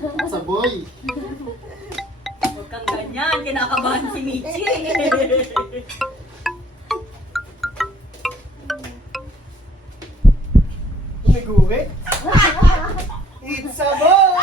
Saboy. Huwag kang ganyan, kinakabahan si Michi. Umigurit. It's saboy.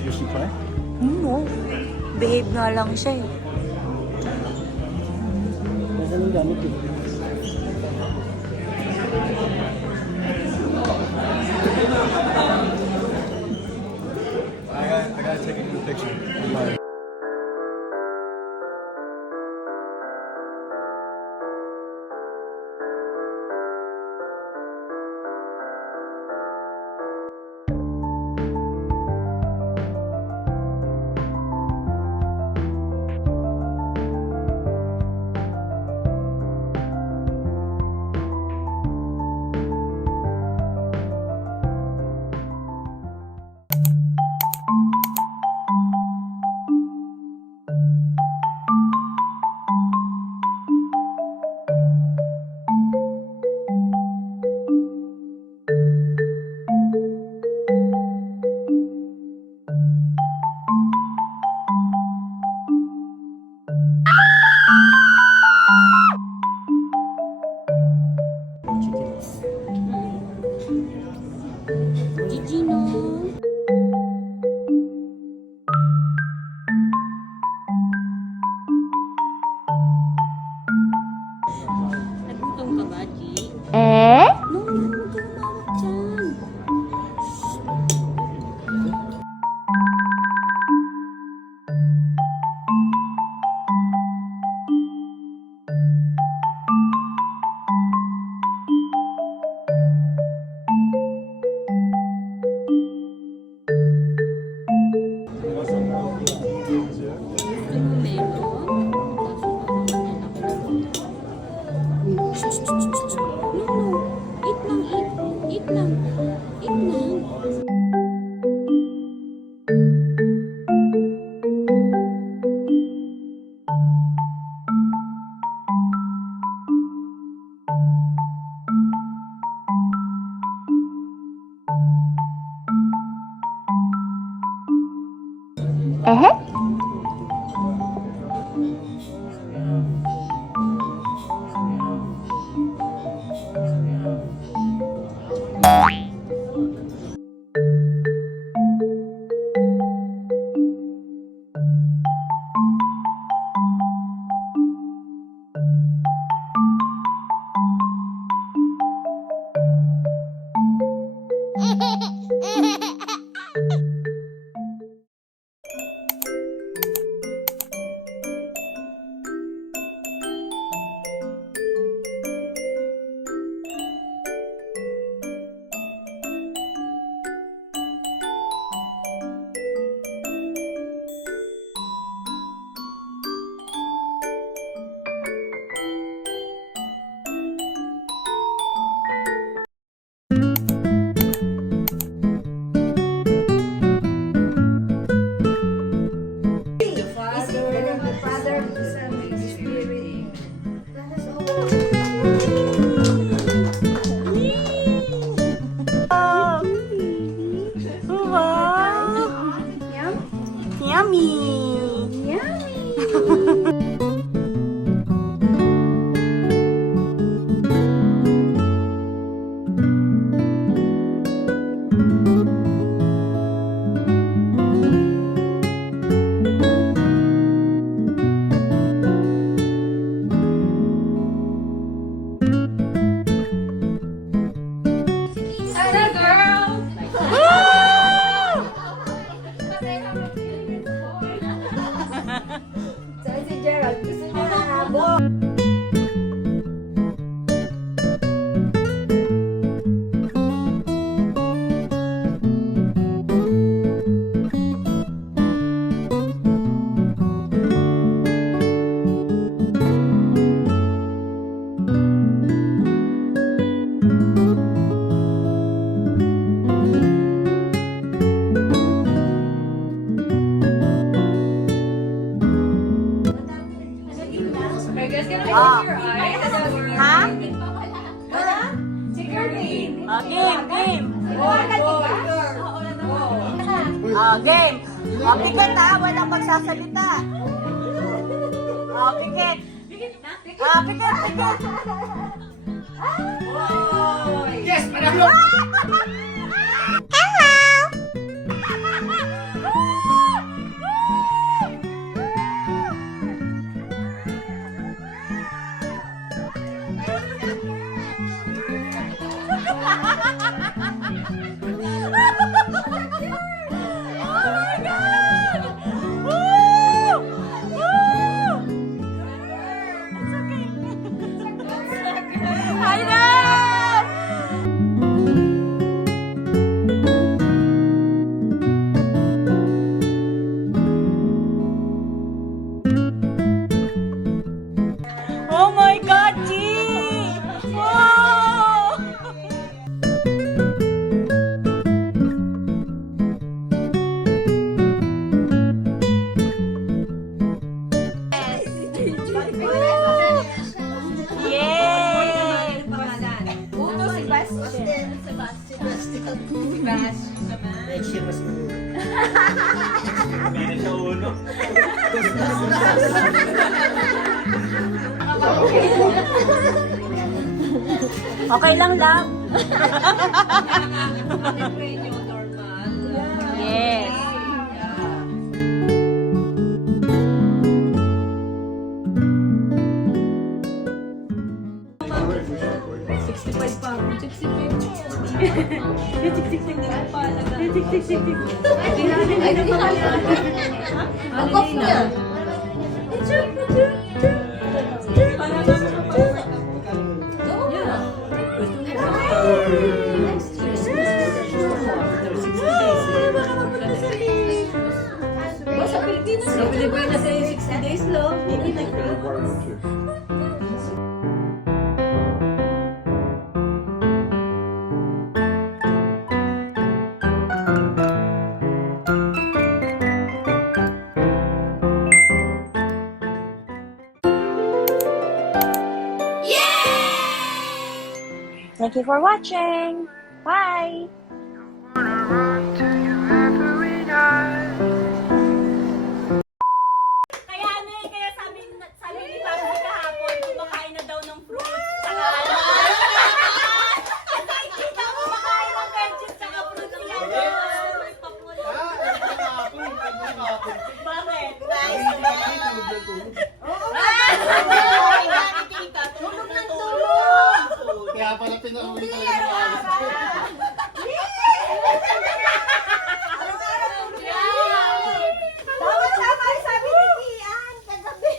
Does she cry? No. Behave nga lang siya eh. Anong gamit yun? I gotta take a picture. No, huwag kang umawak dyan. Eat lang. Eat lang. Game. Pikit ha, walang magsasalita. Pikit. Pikit. Yes, panalo! Oh my God, G! Wow! Yay! Uno, Sebastian. Okay lang, love. Yes. Ay, hindi ka ang off niya. Sa Pilipinas ay 60 days lo. Hindi na Thank you for watching. Bye. Kaya ano eh, kaya sabi ni Papi kahapon, kumakain na daw ng fruits. Saka ano. Kasi kita mo kumakain ng veggies saka fruits yan. Bakit? Tulog ng tulog. Kaya pala pinauwi ko yung mga alas. Tama, sabi ni Kian. Kagabi.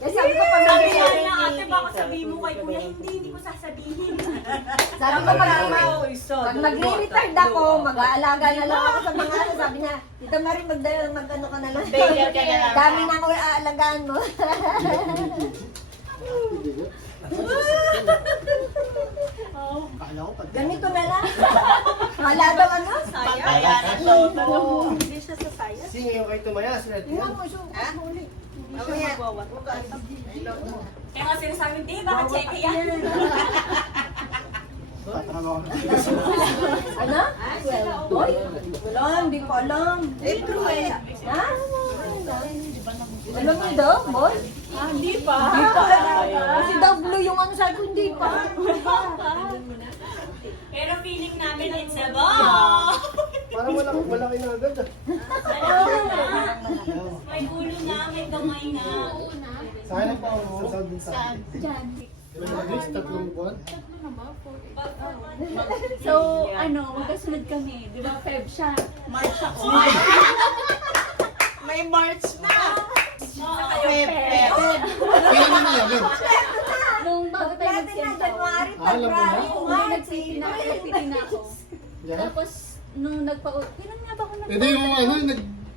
Kasi sabi ko pag Sabi nga na ate, baka sabihin mo kay kuya, hindi ko sasabihin. Sabi ko pag magre-retard ako, mag-aalaga na lang ako sa mga ano. Sabi niya, Tita Marie, mag-ano ka na lang. Dami na ako aalagaan mo. Akala ko pag... Ganito na lang. Wala daw ano? Hindi siya sa saya. Sige, yung kay Tumayas, red Tingnan one. mo, so, huli. Kaya nga sinasabi, di baka check yan. Tatangan ako. Ano? Boy? Wala, hindi ko alam. Ha? Alam mo daw, boy? Hindi pa. Hindi pa. Kasi daw blue yung ano sabi ko, hindi pa. Pero feeling namin it's a ball. Parang malaki na agad ah. May ulo na, may kamay na. Sa akin pa ako, sa din sa akin. Mabilis, 3 buwan. So, ano, magkasunod kami. Di ba, Feb siya? March ako. May March na. Kailan na nalaman? Nung bago tayo Dati na, nag-send January, Alam mo na? February, March, nagpitin na ako. Yan? Tapos, nung kailan nga ba ako Hindi yung ano,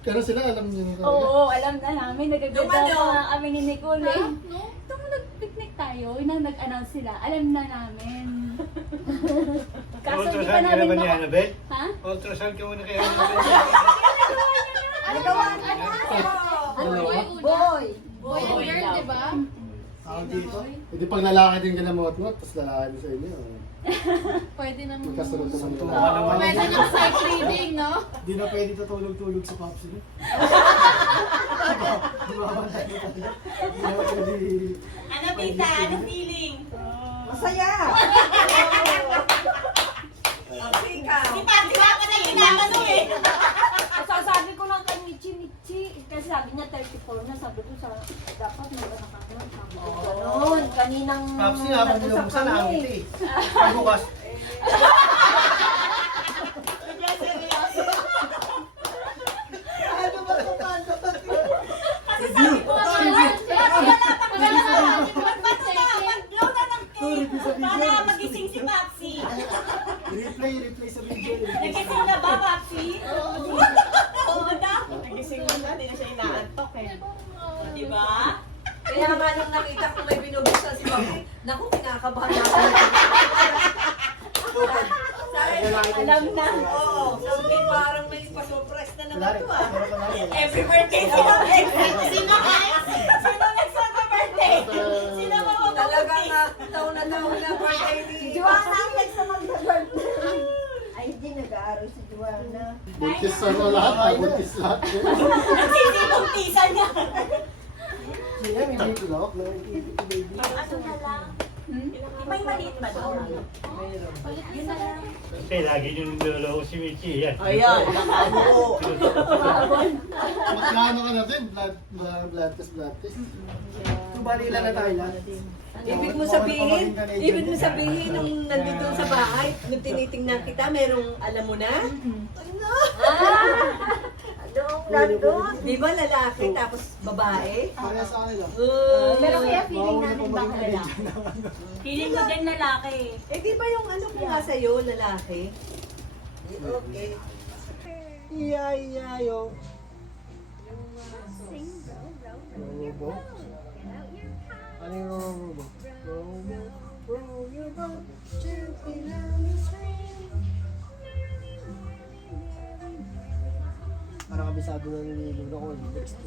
ano sila, alam niyo nito. Oo, alam na namin. Nagaganda Dumalo. na kami ni Nicole. Nung nag-picnic tayo, nag-announce sila. Alam na namin. Kaso hindi pa namin Ha? Ultrasound ka muna kay Annabelle. Nagawa ka na. Boy. Boy and girl, di ba? Tawag dito. Hindi pag lalaki din ka na mot-mot, tapos lalaki din sa inyo. Pwede nang... Magkasunod naman ito. Pwede nang side reading, no? Hindi na pwede tutulog-tulog sa Popsi. Di ba ba tayo? Hindi na pwede. Ano tita? Ano feeling? Masaya. Si Papi nga pa na inaano eh. Sasabi ko lang kay Michi. Kasi sabi niya 34 na. Sabi ko sa dapat mag-anak ka na. Sabi ko gano'n. Kaninang Popsi nga, pag nag-usap nilamusan na kami. angit eh. Pagbukas. Ano ba ito? Kasi sabi ko nga, wala mag-blow na ng cake. Para magising si Papsi. Replay sa video. Nagising na ba, Papsi? Oo na. Nagising mo na, di na siya inaantok eh. Diba? Kaya nga nung nakita ko may binubuksan si Mami, naku, kinakabahan ako. Alam na. Oo, something parang may pa-surprise na naman to ah. Every birthday sino Sino nagsabi birthday? Sino ba mo Talagang taon na birthday ni... Si Joanna ang next na mag-birthday. Ay, hindi nag-aaral si Joanna. Buntis sa lahat, buntis lahat. Nagsisipong tisa niya. Sila, may baby lock. Ano na lang? May maliit ba doon? Yun na lang. Kasi lagi yung niloloko si Michi. Yan. Ayan, nakabo. Magkano ka natin? Blood test. Tubali lang na tayo lahat. Ibig mo sabihin nung nandito sa bahay, nung tinitingnan kita, merong alam mo na? Ano? Anong nandun? Di ba lalaki tapos babae? Kaya sa kanila. Pero kaya feeling namin baka lalaki. Feeling ko dyan lalaki. Eh di ba yung ano ko nga sa'yo, lalaki? Okay. Iyayayo. Robo. Ano yung robo? Robo your boat, jumping on the stream. Parang kabisado na nililog ako. Next.